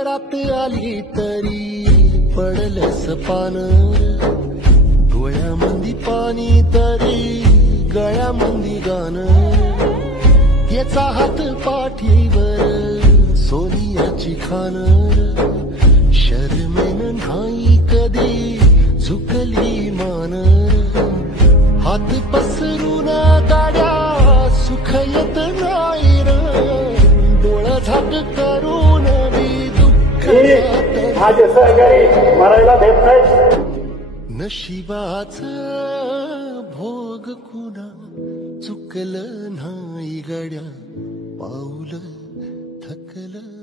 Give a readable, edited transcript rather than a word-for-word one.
वरात आली तरी पडलंस पान, डोळ्यामंदी पाणी तरी गळ्यामंदी गाणं, याचा हात पाठीवर सोनियाची खान, शर्मेन नाही कधी झुकली मान, हात पसरून गाड्या सुख येत नाही र, डोळ झाक करून बी दुःख माझे सहकारी मरायला देत नाही. नशिबाच भोग कुणा चुकलं नाही गड्या, पाऊल थकलं